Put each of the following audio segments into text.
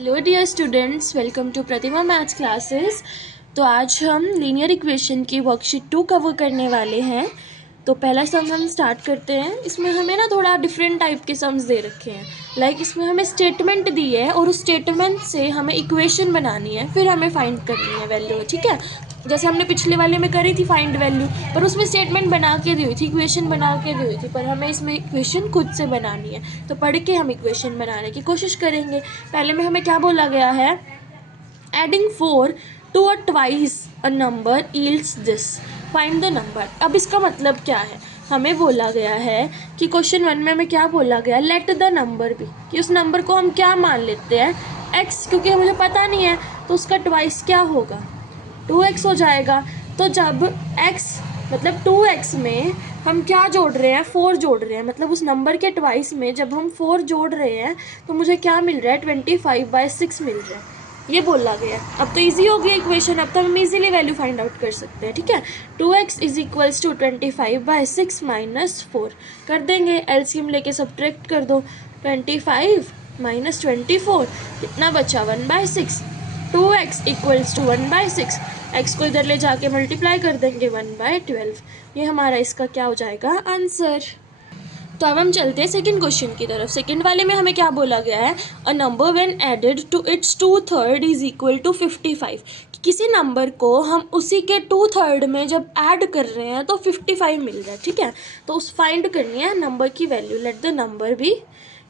Hello dear students, welcome to Pratima maths classes. तो आज हम लीनियर इक्वेशन की वर्कशीट 2 कवर करने वाले हैं। तो पहला सम हम स्टार्ट करते हैं। इसमें हमें ना थोड़ा डिफरेंट टाइप के सम्स दे रखे हैं। इसमें हमें स्टेटमेंट दी है और उस स्टेटमेंट से हमें इक्वेशन बनानी है, फिर हमें फाइंड करनी है वैल्यू, ठीक है। जैसे हमने पिछले वाले में करी थी फाइंड वैल्यू, पर उसमें स्टेटमेंट बना के दी हुई थी, इक्वेशन बना के दी हुई थी, पर हमें इसमें इक्वेशन खुद से बनानी है। तो पढ़ के हम इक्वेशन बनाने की कोशिश करेंगे। पहले में हमें क्या बोला गया है, adding 4 to a twice a number yields this, find the number. अब इसका मतलब क्या है, हमें बोला गया है कि क्वेश्चन 1 में हमें क्या बोला गया, लेट द नंबर बी, कि उस नंबर को हम क्या मान लेते हैं, x, क्योंकि मुझे पता नहीं है तो उसका ट्वाइस क्या होगा, 2x हो जाएगा। तो जब x मतलब 2x में हम क्या जोड़ रहे हैं, 4 जोड़ रहे हैं, मतलब उस नंबर के ट्वाइस में जब हम 4 जोड़ रहे हैं तो मुझे क्या मिल रहा है, 25/6 मिल रहा है, ये बोला गया। अब तो इजी हो गया इक्वेशन, अब तो हम इजीली वैल्यू फाइंड आउट कर सकते हैं, ठीक है। 2x is equals to 25/6 minus 4 कर देंगे, एलसीएम लेके सब्ट्रैक्ट कर दो, 25 माइनस 24 कितना बचा, 1/6। 2x इक्वल्स टू 1/6, x को इधर ले जाके मल्टीप्लाई कर देंगे 1/12, ये हमारा इसका क्या हो जाएगा, आंसर। तो अब हम चलते हैं सेकंड क्वेश्चन की तरफ। सेकंड वाले में हमें क्या बोला गया है, a number when added to its 2/3 is equal to 55। किसी नंबर को हम उसी के 2/3 में जब ऐड कर रहे हैं तो 55 मिल रहा है, ठीक है। तो उस फाइंड करनी है नंबर की वैल्यू, लेट द नंबर भी,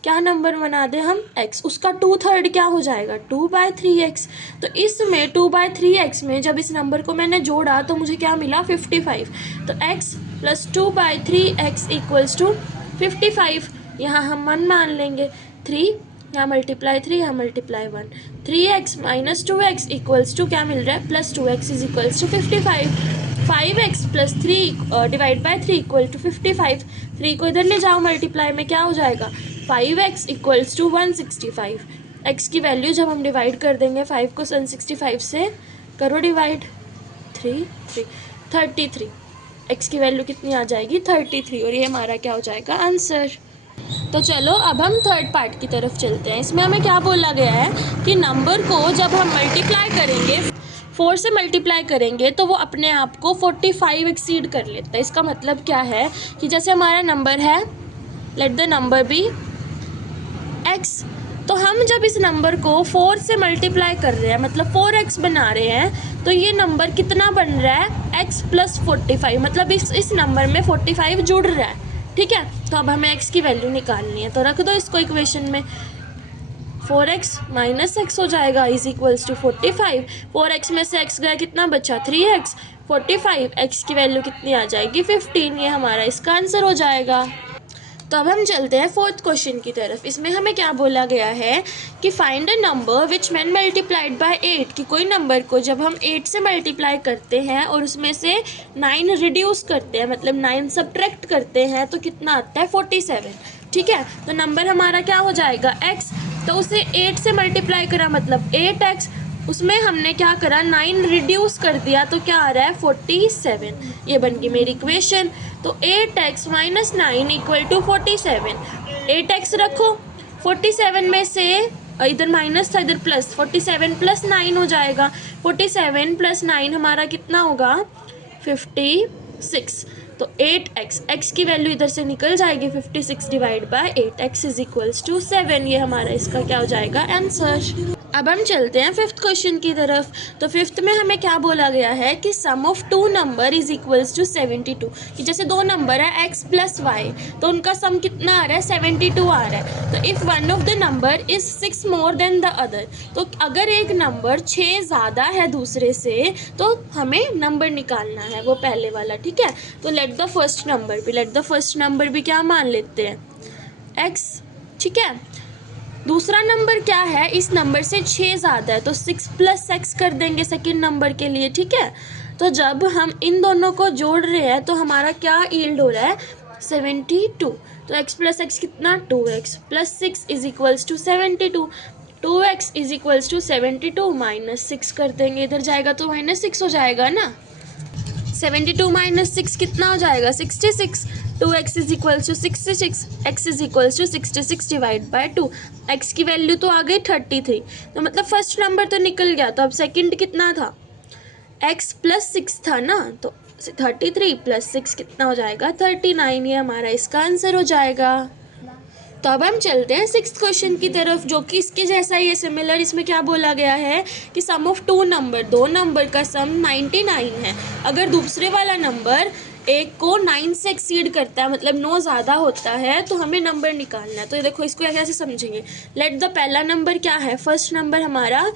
क्या नंबर बना दें हम, x, उसका 2/3 क्या हो जाएगा, 2/3x। तो इसमें 2/3x में जब इस नंबर को मैंने जोड़ा तो मुझे क्या मिला, 55। तो x plus 2/3x equals to 55, यहाँ हम 1 मान लेंगे, 3 यहाँ मल्टीप्लाई 3, यहाँ multiply 1, 3x minus 2x equals to क्या मिल रहा है, plus 2x is equals to 55। 5x plus 3 divide by 3 equal to 55, 3 को इधर ले जाओ मल्टीप्लाई में, क्या हो जाएगा, 5x इक्वल्स टू 165। x की वैल्यू जब हम डिवाइड कर देंगे 5 को 165 से, करो डिवाइड, 33, x की वैल्यू कितनी आ जाएगी, 33, और ये हमारा क्या हो जाएगा, आंसर। तो चलो अब हम थर्ड पार्ट की तरफ चलते हैं। इसमें हमें क्या बोला गया है कि नंबर को जब हम मल्टीप्लाई करेंगे, 4 से मल्टीप्लाई करेंगे तो वो अपने आप को 45 एक्सीड कर लेता है। इसका मतलब क्या है कि जैसे हमारा नंबर है, let the number be x, तो हम जब इस नंबर को 4 से मल्टीप्लाई कर रहे हैं, मतलब 4x बना रहे हैं, तो ये नंबर कितना बन रहा है, x प्लस 45, मतलब इस नंबर में 45 जुड़ रहा है, ठीक है। तो अब हमें x की वैल्यू निकालनी है, तो रख दो इसको इक्वेशन में, 4x माइनस x हो जाएगा इज इक्वल्स टू 45, 4x में से x गया, कितना बचा, 3x, 45, x की वैल्यू कितनी आ जाएगी, 15, ये हमारा इसका आंसर हो जाएगा। तो अब हम चलते हैं फोर्थ क्वेश्चन की तरफ। इसमें हमें क्या बोला गया है कि find a number which man multiplied by 8, कि कोई नंबर को जब हम 8 से मल्टीप्लाई करते हैं और उसमें से 9 रिड्यूस करते हैं, मतलब 9 सब्ट्रैक्ट करते हैं, तो कितना आता है, 47, ठीक है। तो नंबर हमारा क्या हो जाएगा, x, तो उसे 8 से मल्टीप्लाई करा मतलब 8x, उसमें हमने क्या करा, 9 रिड्यूस कर दिया, तो क्या आ रहा है, 47, ये बन गई मेरी इक्वेशन। तो 8x minus 9 equal to 47, 8x रखो, 47 में से इधर माइनस था इधर प्लस, 47 प्लस 9 हो जाएगा, 47 प्लस 9 हमारा कितना होगा, 56। तो 8x, x की वैल्यू इधर से निकल जाएगी, 56 divide by 8x is equals to 7, ये हमारा इसका क्या हो जाएगा, आंसर। अब हम चलते हैं फिफ्थ क्वेश्चन की तरफ। तो फिफ्थ में हमें क्या बोला गया है कि sum of 2 number is equals to 72, कि जैसे 2 नंबर है x प्लस वाई, तो उनका सम कितना आ रहा है, 72 आ रहा है। तो if one of the number is 6 more than the other, तो अगर एक नंबर 6 ज़्यादा है दूसरे से तो हमें नंबर निकालना है, वो पहले वाला, ठीक है। तो लेट द फर्स्ट नंबर भी क्या मान लेते हैं, x, ठीक है। दूसरा नंबर क्या है, इस नंबर से 6 ज़्यादा है, तो 6 प्लस x कर देंगे सेकंड नंबर के लिए, ठीक है। तो जब हम इन दोनों को जोड़ रहे हैं तो हमारा क्या यील्ड हो रहा है, 72। तो x प्लस x कितना, 2x plus 6 is equals to 72, 2x is equals to 72 minus 6 कर देंगे, इधर जाएगा तो -6 हो जाएगा ना, 72 माइनस 6 कितना हो जाएगा 66। 2x is equals to 66, x is equals to 66 divide by 2। x की वैल्यू तो आ गई 33, तो मतलब फर्स्ट नंबर तो निकल गया। तो अब सेकंड कितना था, x प्लस 6 था ना, तो 33 प्लस 6 कितना हो जाएगा 39। ये हमारा इसका आंसर हो जाएगा। तो अब हम चलते हैं सिक्स्थ क्वेश्चन की तरफ, जो कि इसके जैसा ही है, सिमिलर। इसमें क्या बोला गया है कि सम ऑफ टू नंबर, दो नंबर का सम 99 है। अगर दूसरे वाला नंबर एक को 9 से एक्सीड करता है, मतलब 9 ज़्यादा होता है, तो हमें नंबर निकालना है। तो देखो इसको कैसे समझेंगे। लेट द पहला नंबर क्या है, फर्स्ट नंबर हमारा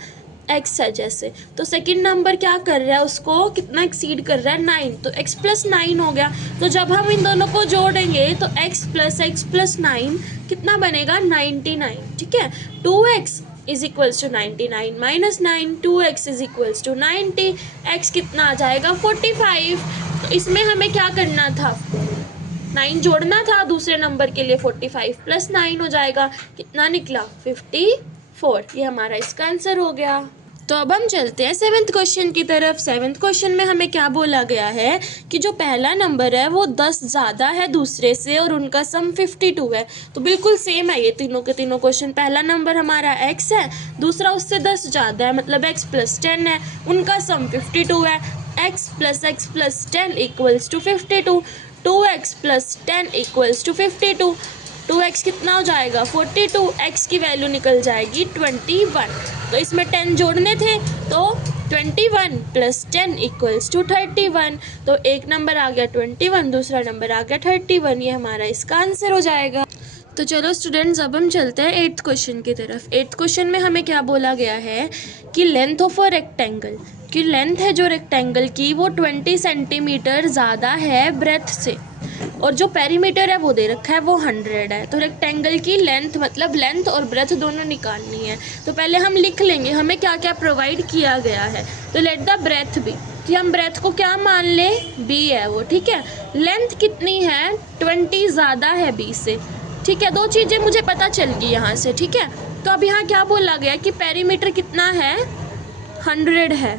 एक्स है जैसे, तो सेकंड नंबर क्या कर रहा है, उसको कितना एक्सीड कर रहा है 9, तो x प्लस 9 हो गया। तो जब हम इन दोनों को जोड़ेंगे तो x प्लस 9 कितना बनेगा 99, ठीक है। 2x is equals to 99 minus 9, 2x is equals to 90, x कितना आ जाएगा 45। तो इसमें हमें क्या करना था, 9 जोड़ना था दूसरे नंबर के लिए, 45 प्लस 9 हो जाएगा, कितना निकला 54। ये हमारा इसका आंसर हो गया। तो अब हम चलते हैं सेवन्थ क्वेश्चन की तरफ। सेवन्थ क्वेश्चन में हमें क्या बोला गया है कि जो पहला नंबर है वो 10 ज़्यादा है दूसरे से और उनका सम 52 है। तो बिल्कुल सेम है ये तीनों के तीनों क्वेश्चन। पहला नंबर हमारा x है, दूसरा उससे 10 ज़्यादा है, मतलब x प्लस 10 है, उनका सम 52 है। x plus 10 equals to 52, 2x plus 10 equals to 52, 2x कितना हो जाएगा 42, x की वैल्यू निकल जाएगी 21। तो इसमें 10 जोड़ने थे, तो 21 प्लस 10 इक्वल्स टू 31। तो एक नंबर आ गया 21, दूसरा नंबर आ गया 31। ये हमारा इसका आंसर हो जाएगा। तो चलो स्टूडेंट्स, अब हम चलते हैं एट्थ क्वेश्चन की तरफ। एट्थ क्वेश्चन में हमें क्या बोला गया है कि लेंथ ऑफ अ रेक्टेंगल, कि लेंथ है जो रेक्टेंगल की वो 20 सेंटीमीटर ज़्यादा है ब्रेथ से, और जो पेरीमीटर है वो दे रखा है वो 100 है। तो रेक्टेंगल की लेंथ, मतलब लेंथ और ब्रेथ दोनों निकालनी है। तो पहले हम लिख लेंगे हमें क्या क्या प्रोवाइड किया गया है। तो लेट द ब्रेथ बी, कि हम ब्रेथ को क्या मान लें, बी है वो, ठीक है। लेंथ कितनी है 20 ज़्यादा है बी से, ठीक है। दो चीज़ें मुझे पता चल गई यहाँ से, ठीक है। तो अब यहाँ क्या बोला गया कि पेरीमीटर कितना है 100 है।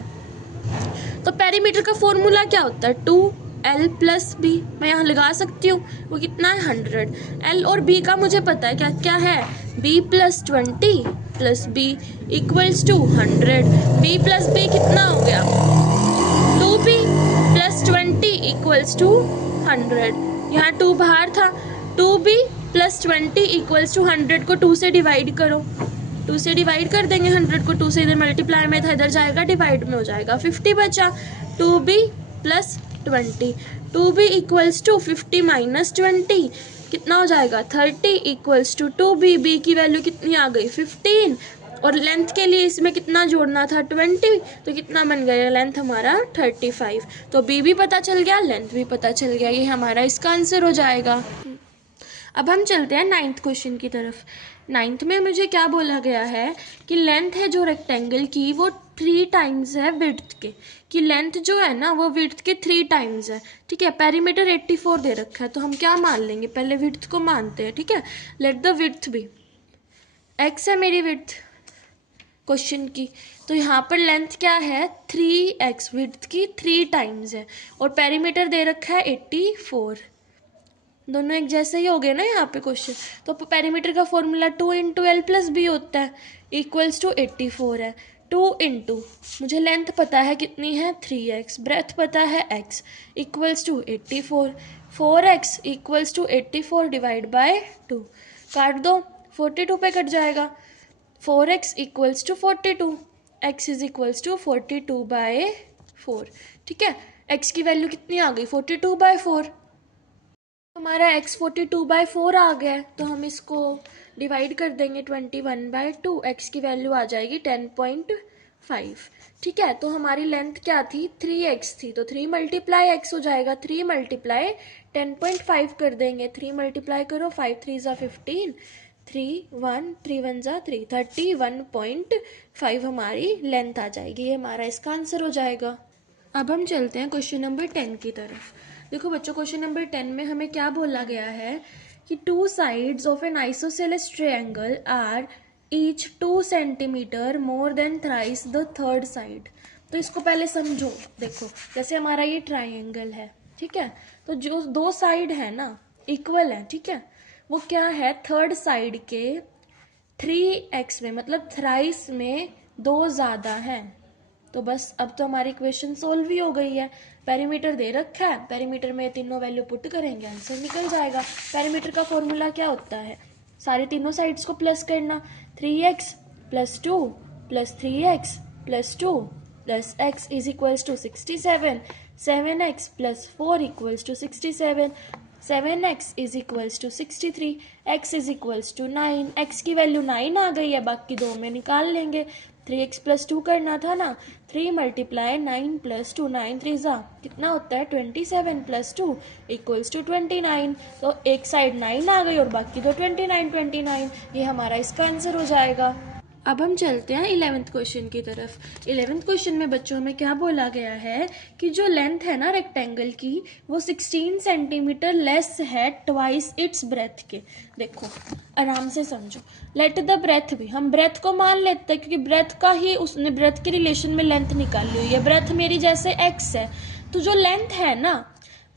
तो पेरीमीटर का फॉर्मूला क्या होता है 2l प्लस बी, मैं यहाँ लगा सकती हूँ, वो कितना है 100। l और b का मुझे पता है क्या क्या है, b plus 20 plus b equals to 100। b plus b कितना हो गया 2b प्लस 20 इक्वल्स टू 100। यहाँ 2 बाहर था, 2b प्लस 20 इक्वल्स टू 100 को 2 से डिवाइड करो, 2 से डिवाइड कर देंगे 100 को, 2 से इधर मल्टीप्लाई में था, इधर जाएगा डिवाइड में, हो जाएगा 50 बचा। 2b plus 20, 2b equals to 50 minus 20 कितना हो जाएगा 30 इक्वल्स टू 2b। b की वैल्यू कितनी आ गई 15, और लेंथ के लिए इसमें कितना जोड़ना था 20, तो कितना बन गया लेंथ हमारा 35। तो b भी पता चल गया, लेंथ भी पता चल गया, ये हमारा इसका आंसर हो जाएगा। अब हम चलते हैं नाइन्थ क्वेश्चन की तरफ। नाइन्थ में मुझे क्या बोला गया है कि लेंथ है जो रेक्टेंगल की वो 3 टाइम्स है विड्थ के, कि लेंथ जो है ना वो विड्थ के 3 टाइम्स है, ठीक है। पेरीमीटर 84 दे रखा है, तो हम क्या मान लेंगे, पहले विड्थ को मानते हैं, ठीक है। Let the width be, x है मेरी विड्थ क्वेश्चन की, तो यहाँ पर लेंथ क्या है 3x, विड्थ की 3 टाइम्स है, और पेरीमीटर दे रखा है 84। दोनों एक जैसे ही हो गए ना यहाँ पे क्वेश्चन। तो पेरीमीटर का formula 2 into L plus B होता है, इक्वल्स टू 84 है। 2 इंटू, मुझे लेंथ पता है कितनी है 3x, ब्रेथ पता है x, equals to 84। 4x equals to 84 divide by 2, काट दो 42 पे कट जाएगा। 4x equals to 42, x is equals to 42 by 4, ठीक है। x की वैल्यू कितनी आ गई 42 बाय 4, हमारा x 42/4 आ गया है, तो हम इसको डिवाइड कर देंगे 21/2, x की वैल्यू आ जाएगी 10.5, ठीक है। तो हमारी लेंथ क्या थी 3x थी, तो 3 मल्टीप्लाई x हो जाएगा, 3 मल्टीप्लाई 10.5 कर देंगे, 3 मल्टीप्लाई करो 5 3 ज़ा 15, 3 1 3 1 ज़ा 3, 31.5 हमारी लेंथ आ जाएगी। ये हमारा इसका आंसर हो जाएगा। अब हम चलते हैं क्वेश्चन नंबर 10 की तरफ। देखो बच्चों, क्वेश्चन नंबर 10 में हमें क्या बोला गया है कि 2 sides of an isosceles triangle are each 2 centimetre more than thrice the third side. तो इसको पहले समझो। देखो जैसे हमारा ये ट्राइंगल है, ठीक है, तो जो दो साइड है ना इक्वल है, ठीक है, वो क्या है, थर्ड साइड के 3x में मतलब थ्राइस में 2 ज़्यादा है। तो बस अब तो हमारी इक्वेशन सोल्व ही हो गई है। पेरीमीटर दे रखा है, पेरीमीटर में तीनों वैल्यू पुट करेंगे, आंसर निकल जाएगा। पेरीमीटर का फॉर्मूला क्या होता है, सारी तीनों साइड्स को प्लस करना, 3x + 2 + 3x + 2 + x is equals to 67, 7x + 4 = 67, 7x is equals to 63, x is equals to 9, x की वैल्यू 9 आ गई है, बाकी दो में निकाल लेंगे। 3x + 2 करना था ना, 3 × 9 + 2, 9 3 ज़ा कितना होता है 27 + 2 = 29। तो एक साइड 9 आ गई और बाकी दो 29, ये हमारा इसका आंसर हो जाएगा। अब हम चलते हैं 11th क्वेश्चन की तरफ। 11th क्वेश्चन में बच्चों में क्या बोला गया है कि जो लेंथ है ना रेक्टेंगल की वो 16 सेंटीमीटर लेस है ट्वाइस इट्स ब्रेथ के। देखो आराम से समझो, लेट द ब्रेथ भी, हम ब्रेथ को मान लेते हैं क्योंकि ब्रेथ का ही उसने ब्रेथ के रिलेशन में लेंथ निकाली हुई है। ब्रेथ मेरी जैसे x है, तो जो लेंथ है ना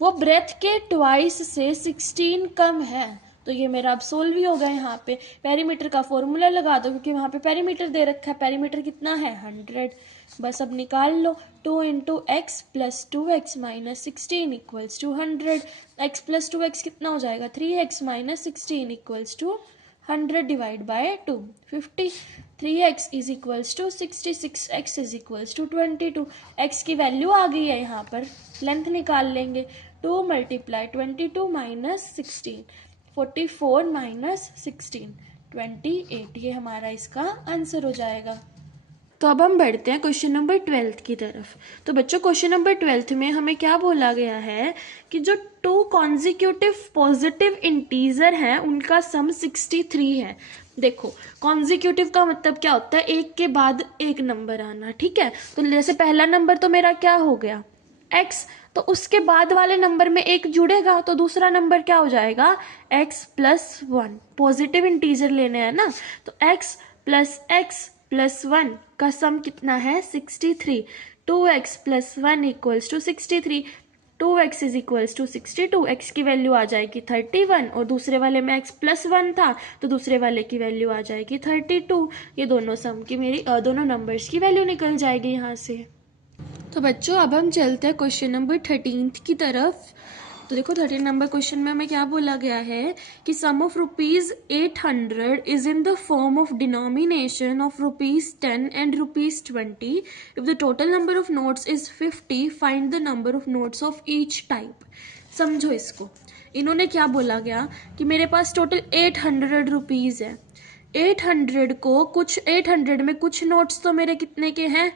वो ब्रेथ के ट्वाइस से 16 कम है। तो ये मेरा अब सोल्व ही होगा। यहाँ पे पेरीमीटर का फॉर्मूला लगा दो क्योंकि वहाँ पे पेरीमीटर दे रखा है। पेरीमीटर कितना है 100, बस अब निकाल लो। 2 × x + 2x - 16 = 100, x + 2x कितना हो जाएगा 3x - 16 = 100 divide by 2 50, 3x is equals to 66, x is equals to 22। x की वैल्यू आ गई है, यहाँ पर लेंथ निकाल लेंगे। 2 × 22 - 16, 44 - 16, 28, ये हमारा इसका आंसर हो जाएगा। तो अब हम बढ़ते हैं क्वेश्चन नंबर 12 की तरफ। तो बच्चों क्वेश्चन नंबर 12 में हमें क्या बोला गया है कि जो 2 कॉन्जिक्यूटिव पॉजिटिव इंटीजर हैं उनका सम 63 है। देखो कॉन्जिक्यूटिव का मतलब क्या होता है, एक के बाद एक नंबर आना, ठीक है। तो जैसे पहला नंबर तो मेरा क्या हो गया x, तो उसके बाद वाले नंबर में एक जुड़ेगा तो दूसरा नंबर क्या हो जाएगा x + 1। पॉजिटिव इंटीजर लेने हैं ना, तो x + x + 1 का सम कितना है 63। 2x + 1 = 63, 2x is equals to 62, x की वैल्यू आ जाएगी 31 और दूसरे वाले में x + 1 था तो दूसरे वाले की वैल्यू आ जाएगी 32। ये दोनों सम की मेरी दोनों नंबर्स की वैल्यू निकल जाएगी यहाँ से। तो बच्चों अब हम चलते हैं क्वेश्चन नंबर 13 की तरफ। तो देखो 13 नंबर क्वेश्चन में हमें क्या बोला गया है कि sum of ₹800 is in the form of denomination of ₹10 and ₹20। If the total number of notes is 50, find the number of notes of each type. समझो इसको, इन्होंने क्या बोला गया कि मेरे पास टोटल 800 रुपीज़ है। 800 को कुछ 800 में कुछ नोट्स तो मेरे कितने के हैं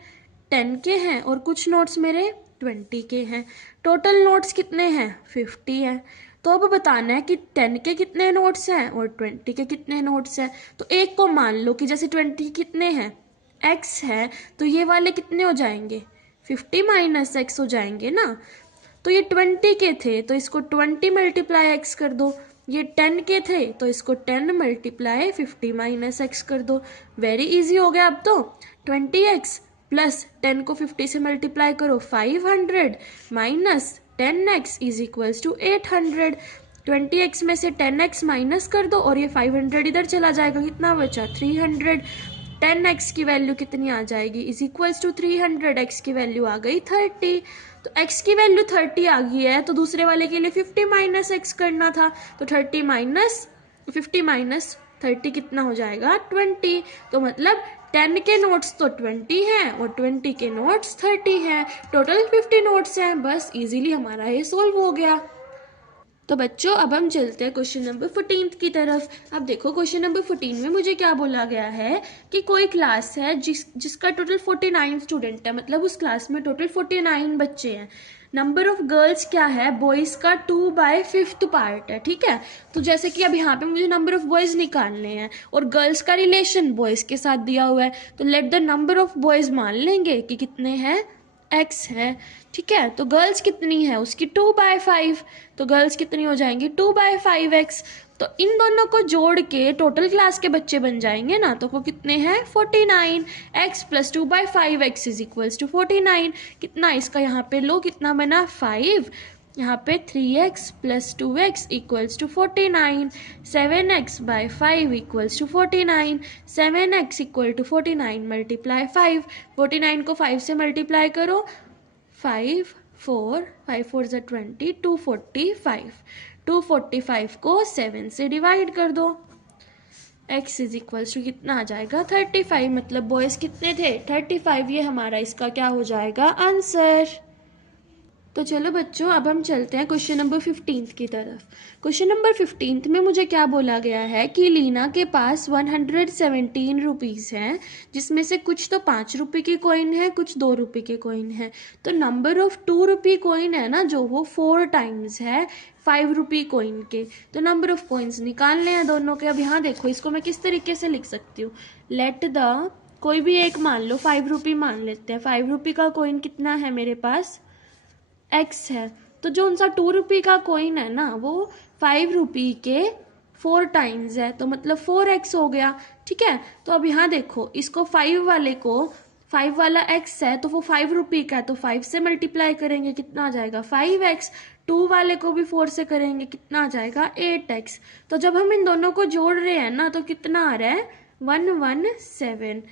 10 के हैं और कुछ नोट्स मेरे 20 के हैं। टोटल नोट्स कितने हैं 50 है। तो अब बताना है कि 10 के कितने नोट्स हैं और 20 के कितने नोट्स हैं। तो एक को मान लो कि जैसे 20 कितने हैं x है, तो ये वाले कितने हो जाएंगे 50 - x हो जाएंगे ना। तो ये 20 के थे तो इसको 20 × x कर दो, ये 10 के थे तो इसको 10 × 50 - x कर दो। वेरी इजी हो गया अब तो। 20x प्लस 10 को 50 से मल्टीप्लाई करो 500 minus 10x is equals to 800। 20x में से 10x माइनस कर दो और ये 500 इधर चला जाएगा, कितना बचा 300। 10x की वैल्यू कितनी आ जाएगी इज इक्वल्स टू 300, x की वैल्यू आ गई 30। तो x की वैल्यू 30 आ गई है तो दूसरे वाले के लिए 50 - x करना था, तो 30 - 50 - 30 कितना हो जाएगा 20। तो मतलब 10 के नोट्स तो 20 हैं और 20 के नोट्स 30 हैं, टोटल 50 नोट्स हैं। बस इजीली हमारा ये सोल्व हो गया। तो बच्चों अब हम चलते हैं क्वेश्चन नंबर 14 की तरफ। अब देखो क्वेश्चन नंबर 14 में मुझे क्या बोला गया है कि कोई क्लास है जिसका टोटल 49 स्टूडेंट है, मतलब उस क्लास में टोटल 49 बच्चे हैं। नंबर ऑफ गर्ल्स क्या है बॉयज़ का 2/5 पार्ट है, ठीक है। तो जैसे कि अब यहाँ पे मुझे नंबर ऑफ बॉयज़ निकालने हैं और गर्ल्स का रिलेशन बॉयज़ के साथ दिया हुआ है, तो late the number of boys मान लेंगे कि कितने हैं x है, ठीक है। तो गर्ल्स कितनी है उसकी 2/5, तो गर्ल्स कितनी हो जाएंगी 2/5x। तो इन दोनों को जोड़ के टोटल क्लास के बच्चे बन जाएंगे ना, तो वो कितने हैं 49। x + 2/5 x is equals to 49। कितना इसका यहाँ पे लो, कितना बना 5, यहाँ पे 3x + 2x equals to 49, 7x/5 equals to 49, 7x equal to 49 multiply 5, 49 को 5 से मल्टीप्लाई करो, 5 4 5 4 ज़ा 20, 245, 245 को 7 से डिवाइड कर दो, x इज इक्वल्स टू कितना आ जाएगा 35। मतलब बॉयज़ कितने थे 35, ये हमारा इसका क्या हो जाएगा आंसर। तो चलो बच्चों अब हम चलते हैं क्वेश्चन नंबर 15 की तरफ। क्वेश्चन नंबर 15 में मुझे क्या बोला गया है कि लीना के पास 117 रुपीज़ हैं, जिसमें से कुछ तो 5 रुपये की कॉइन है, कुछ 2 रुपये के कॉइन है। तो नंबर ऑफ 2 रुपये कॉइन है ना जो, वो 4 टाइम्स है 5 रुपये कॉइन के। तो नंबर ऑफ कॉइन्स निकालने हैं दोनों के। अब यहाँ देखो इसको मैं किस तरीके से लिख सकती हूँ। लेट द, कोई भी एक मान लो, 5 रुपये मान लेते हैं। 5 रुपये का कॉइन कितना है मेरे पास, x है। तो जो उनसा 2 रुपये का कॉइन है ना वो 5 रुपये के 4 टाइम्स है, तो मतलब 4x हो गया। ठीक है, तो अब यहाँ देखो इसको 5 वाले को, 5 वाला x है तो वो 5 रुपये का है, तो 5 से मल्टीप्लाई करेंगे कितना आ जाएगा 5x। 2 वाले को भी 4 से करेंगे कितना आ जाएगा 8x। तो जब हम इन दोनों को जोड़ रहे हैं ना तो कितना आ रहा है 117।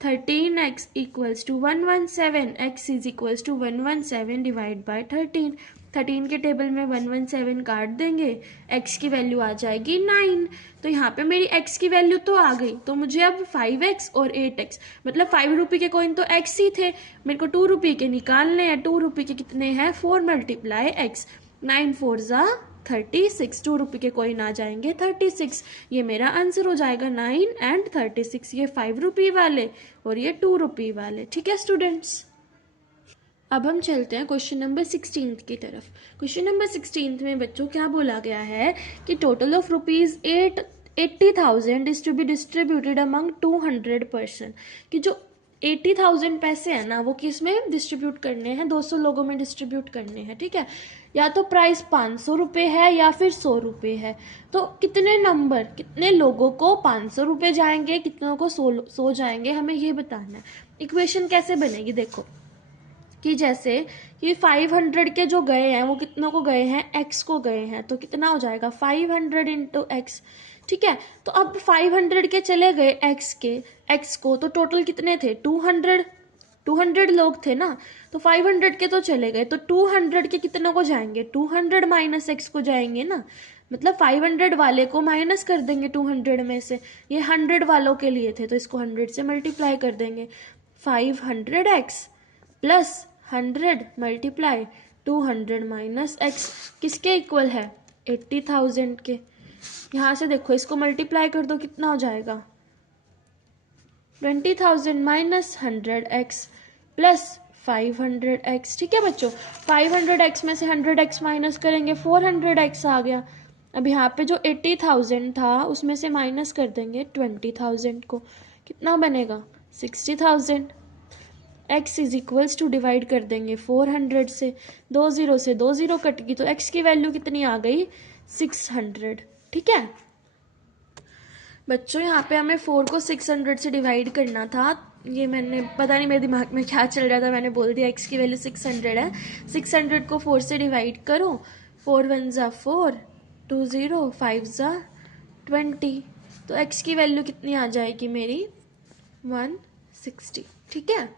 13x equals to 117, x is equals to 117 divide by 13। 13 के टेबल में 117 काट देंगे, x की वैल्यू आ जाएगी 9। तो यहाँ पे मेरी x की वैल्यू तो आ गई, तो मुझे अब 5x और 8x, मतलब 5 रुपये के कॉइन तो x ही थे, मेरे को 2 रुपये के निकालने हैं। 2 रुपये के कितने हैं 4 मल्टीप्लाई x, 9 4 ज़ा 36, 2 रुपये के कॉइन आ जाएंगे 36। ये मेरा आंसर हो जाएगा 9 एंड 36। ये 5 रुपये वाले और ये 2 रुपये वाले। ठीक है स्टूडेंट्स, अब हम चलते हैं क्वेश्चन नंबर 16 की तरफ। क्वेश्चन नंबर 16 में बच्चों क्या बोला गया है कि total of rupees 80,000 is to be distributed among 200 person. कि जो 80,000 पैसे हैं ना वो किस में डिस्ट्रीब्यूट करने हैं, 200 लोगों में डिस्ट्रीब्यूट करने हैं। ठीक है, या तो प्राइस 500 रुपये है या फिर 100 रुपये है। तो कितने नंबर, कितने लोगों को 500 रुपये जाएंगे, कितनों को 100 जाएंगे, हमें ये बताना है। इक्वेशन कैसे बनेगी देखो, कि जैसे कि 500 के जो गए हैं वो कितनों को गए हैं, x को गए हैं, तो कितना हो जाएगा 500 इंटू x। ठीक है, तो अब 500 के चले गए x को, तो टोटल कितने थे 200 लोग थे ना, तो 500 के तो चले गए, तो 200 के कितनों को जाएंगे 200 माइनस x को जाएंगे ना, मतलब 500 वाले को माइनस कर देंगे 200 में से। ये 100 वालों के लिए थे तो इसको 100 से मल्टीप्लाई कर देंगे। 500x plus 100 multiply 200 minus x किसके इक्वल है 80,000 के। यहाँ से देखो इसको मल्टीप्लाई कर दो, कितना हो जाएगा 20,000 माइनस 100x प्लस 500x। ठीक है बच्चों, 500x में से 100x माइनस करेंगे 400x आ गया। अब यहाँ पे जो 80,000 था उसमें से माइनस कर देंगे 20,000 को, कितना बनेगा 60,000। x इज इक्वल्स टू डिवाइड कर देंगे 400 से, 2 0 से 2 0 कट गई, तो x की वैल्यू कितनी आ गई 600। ठीक है बच्चों, यहाँ पे हमें 4 को 600 से डिवाइड करना था। ये मैंने पता नहीं मेरे दिमाग में क्या चल रहा था, मैंने बोल दिया x की वैल्यू 600 है। 600 को 4 से डिवाइड करो, 4 1 ज़ा 4, 2 0, 5 ज़ा 20, तो x की वैल्यू कितनी आ जाएगी मेरी 160। ठीक है,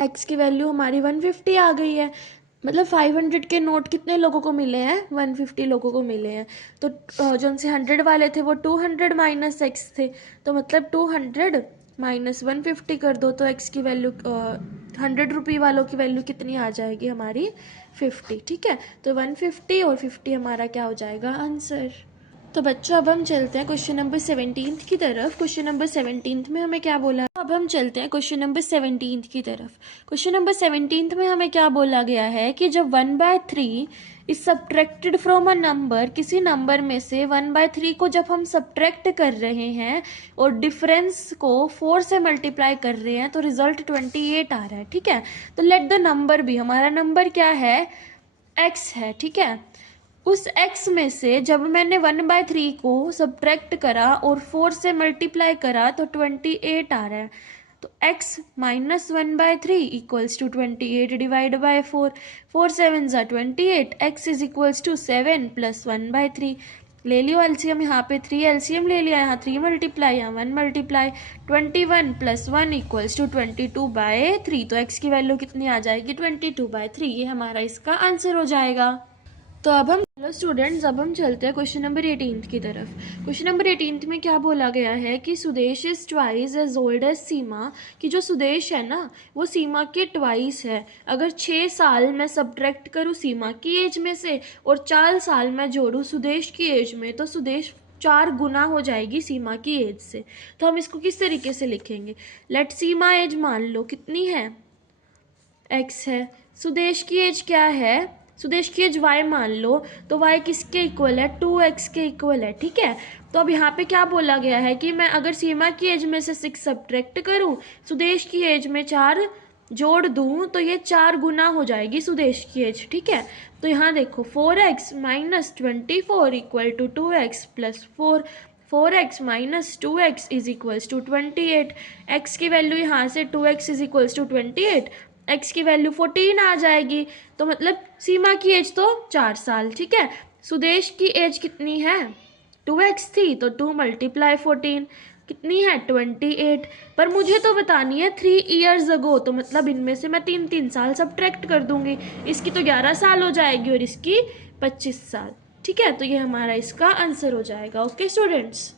x की वैल्यू हमारी 150 आ गई है। मतलब 500 के नोट कितने लोगों को मिले हैं 150 लोगों को मिले हैं। तो जो उनसे 100 वाले थे वो 200 माइनस x थे, तो मतलब 200 माइनस 150 कर दो, तो x की वैल्यू 100 रुपये वालों की वैल्यू कितनी आ जाएगी हमारी 50। ठीक है, तो 150 और 50 हमारा क्या हो जाएगा आंसर। तो बच्चों अब हम चलते हैं क्वेश्चन नंबर 17 की तरफ। क्वेश्चन नंबर 17 में हमें क्या बोला, अब हम चलते हैं क्वेश्चन नंबर 17 की तरफ। क्वेश्चन नंबर 17 में हमें क्या बोला गया है कि जब 1/3 is subtracted from a number, किसी नंबर में से 1/3 को जब हम सब्ट्रैक्ट कर रहे हैं और डिफरेंस को 4 से मल्टीप्लाई कर रहे हैं तो रिजल्ट 28 आ रहा है। ठीक है, तो लेट द नंबर भी, हमारा नंबर क्या है x है। ठीक है, उस x में से जब मैंने 1/3 को सब्ट्रैक्ट करा और 4 से मल्टीप्लाई करा तो 28 आ रहा है। तो x minus 1/3 equals to 28 divide by 4, 4 7 ज़ा 28, x is equals to 7 plus 1/3। ले लियो एलसीएम, यहाँ पे 3 एलसीएम ले लिया, यहाँ 3 मल्टीप्लाई, यहाँ 1 मल्टीप्लाई, 21 प्लस 1 इक्वल्स टू 22/3। तो x की वैल्यू कितनी आ जाएगी 22/3। ये हमारा इसका आंसर हो जाएगा। तो अब हम हेलो स्टूडेंट्स, अब हम चलते हैं क्वेश्चन नंबर 18 की तरफ। क्वेश्चन नंबर 18 में क्या बोला गया है कि Sudesh is twice as old as Seema, कि जो सुदेश है ना वो सीमा के ट्वाइस है। अगर 6 साल मैं सब्ट्रैक्ट करूँ सीमा की एज में से और 4 साल मैं जोड़ूँ सुदेश की एज में, तो सुदेश 4 गुना हो जाएगी सीमा की एज से। तो हम इसको किस तरीके से लिखेंगे? लेट सीमा एज मान लो कितनी है, x है। सुदेश की एज क्या है? सुदेश की एज y मान लो, तो y किसके इक्वल है? 2x के इक्वल है, ठीक है। तो अब यहाँ पे क्या बोला गया है कि मैं अगर सीमा की एज में से 6 सब्ट्रैक्ट करूँ, सुदेश की एज में 4 जोड़ दूँ, तो ये 4 गुना हो जाएगी सुदेश की एज, ठीक है। तो यहाँ देखो 4x minus 24 equal to 2x plus 4, 4x minus 2x is equals to 28। x की वैल्यू यहाँ से 2x is equals to 28, x की वैल्यू 14 आ जाएगी। तो मतलब सीमा की एज तो 4 साल, ठीक है। सुदेश की एज कितनी है? 2x थी, तो 2 मल्टीप्लाई 14 कितनी है? 28। पर मुझे तो बतानी है 3 ईयर्स अगो, तो मतलब इनमें से मैं 3 साल सब्ट्रैक्ट कर दूंगी। इसकी तो 11 साल हो जाएगी और इसकी 25 साल, ठीक है। तो ये हमारा इसका आंसर हो जाएगा। ओके स्टूडेंट्स,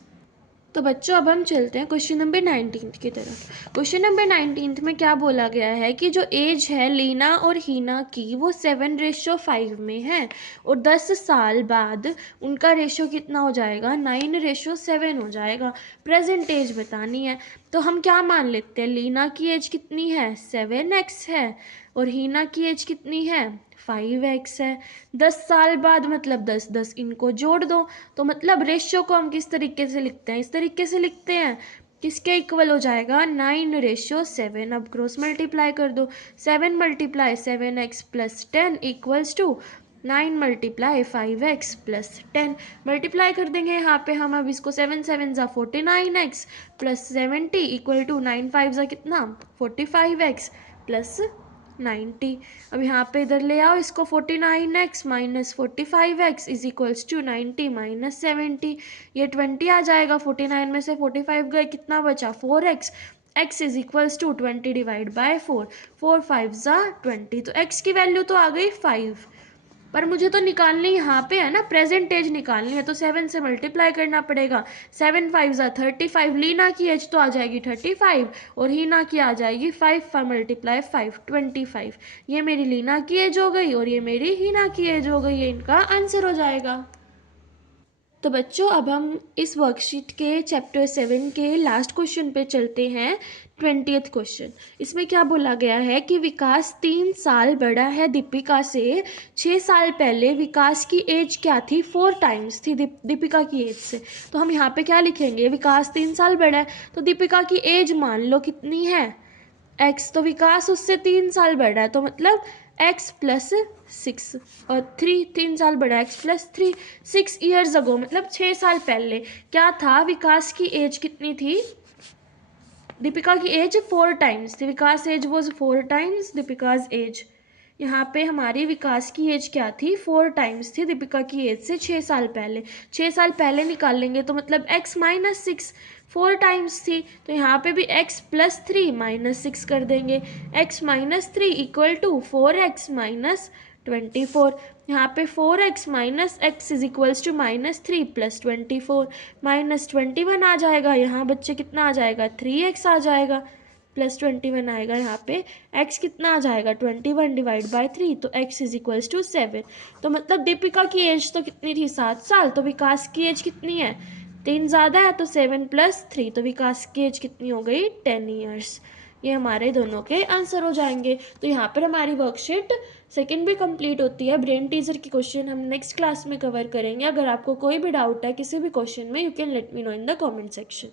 तो बच्चों अब हम चलते हैं क्वेश्चन नंबर 19 की तरफ। क्वेश्चन नंबर 19 में क्या बोला गया है कि जो एज है लीना और हीना की वो 7:5 में है और 10 साल बाद उनका रेशो कितना हो जाएगा? 9:7 हो जाएगा। प्रेजेंट एज बतानी है, तो हम क्या मान लेते हैं? लीना की एज कितनी है? 7x है और हीना की एज कितनी है? 5x है। 10 साल बाद मतलब 10 10 इनको जोड़ दो, तो मतलब रेशियो को हम किस तरीके से लिखते हैं? इस तरीके से लिखते हैं। किसके इक्वल हो जाएगा? 9:7। अब क्रॉस मल्टीप्लाई कर दो, 7 multiply 7x plus 10 equals to 9 multiply 5x plus 10। Multiply कर देंगे यहाँ पे हम, अब इसको 7 7 ज़ा 49x प्लस 70 इक्वल टू 9 5 ज़ा कितना? 45x plus 90। अब यहाँ पे इधर ले आओ इसको, 49x minus 45x is equals to 90 minus 70। ये 20 आ जाएगा, 49 में से 45 गए, कितना बचा? 4x। x is equals to 20 divide by 4, 4 5 ज़ा 20। तो x की वैल्यू तो आ गई 5, पर मुझे तो निकालनी यहाँ पे है ना, प्रेजेंट एज निकालनी है, तो 7 से मल्टीप्लाई करना पड़ेगा। 7 5 ज़ा 35, लीना की एज तो आ जाएगी 35 और हीना की आ जाएगी 5 मल्टीप्लाई 5 25। ये मेरी लीना की एज हो गई और ये मेरी हीना की एज हो गई, ये इनका आंसर हो जाएगा। तो बच्चों अब हम इस वर्कशीट के चैप्टर 7 के लास्ट क्वेश्चन पे चलते हैं, 20th क्वेश्चन। इसमें क्या बोला गया है कि विकास 3 साल बड़ा है दीपिका से। 6 साल पहले विकास की एज क्या थी? 4 टाइम्स थी दीपिका की एज से। तो हम यहाँ पे क्या लिखेंगे? विकास 3 साल बड़ा है तो दीपिका की एज मान लो कितनी है? x। तो विकास उससे 3 साल बड़ा है, तो मतलब x प्लस 6 और 3 साल बड़ा, x प्लस 3, 6 ईयर्स अगो मतलब 6 साल पहले क्या था? विकास की एज कितनी थी? दीपिका की एज 4 टाइम्स थी। Vikas age was 4 times Deepika's age. यहाँ पे हमारी विकास की एज क्या थी? 4 टाइम्स थी दीपिका की एज से 6 साल पहले। 6 साल पहले निकालेंगे तो मतलब x माइनस 6, 4 टाइम्स थी, तो यहाँ पे भी x प्लस 3 माइनस 6 कर देंगे। x minus 3 equal to 4x minus 24। यहाँ पे 4x minus x is equals to minus 3 plus 24, minus 21 आ जाएगा। यहाँ बच्चे कितना आ जाएगा? 3x आ जाएगा प्लस 21 आएगा। यहाँ पे x कितना आ जाएगा? 21 डिवाइड बाई 3, तो x इज इक्वल्स टू 7। तो मतलब दीपिका की एज तो कितनी थी? 7 साल। तो विकास की एज कितनी है? 3 ज़्यादा है तो 7 प्लस 3, तो विकास की एज कितनी हो गई? 10 ईयर्स। ये हमारे दोनों के आंसर हो जाएंगे। तो यहाँ पर हमारी वर्कशीट सेकंड भी कंप्लीट होती है। ब्रेन टीजर की क्वेश्चन हम नेक्स्ट क्लास में कवर करेंगे। अगर आपको कोई भी डाउट है किसी भी क्वेश्चन में, you can let me know in the comment section.